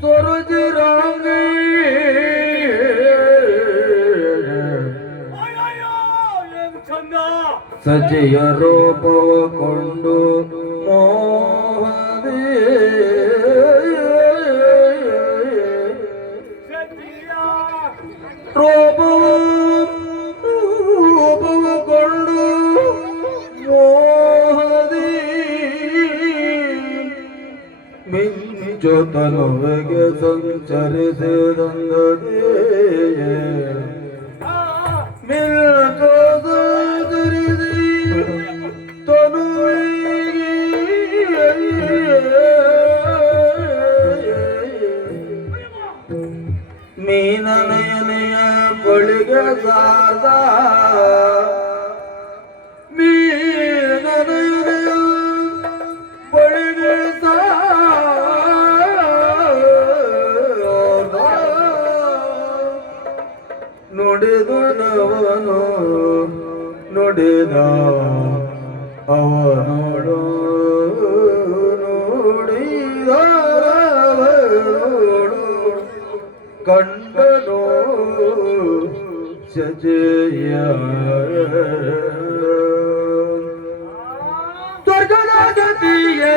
ಸುರುಚಿರಂಗಿ ಅಯ್ಯಯ್ಯೋ, ಏನ್ ಚಂದ ಸಜೆಯ ರೂಪವ ಕೊಂಡು ಮಿಂಚುತ್ತಲುವೆಗೆ ಸಂಚರಿಸಿದಂದದೇ ಆ, ಮಿಲ್ಚೋದರಿದಿ ತನುವಿಗೆ ಮೀನನಯನೆಯ ಬಳಿಗೆ ಸಾದ. ಸಾದ ನುಡಿದನವನು ನುಡಿದ ಅವನೋಡು ನುಡಿದರವನೋಡು ಕಂಡನು ಸಜಯ ಸ್ವರ್ಗದ ಗತಿಯೇ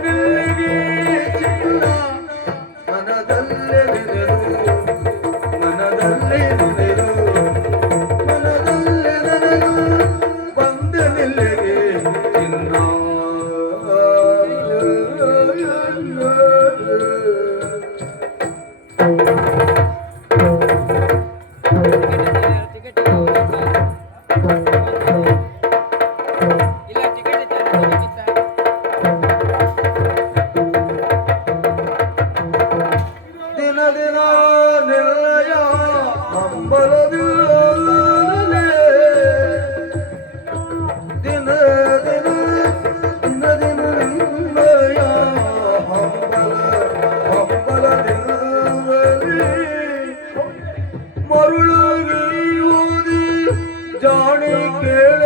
ஜானி கேள.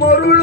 மருள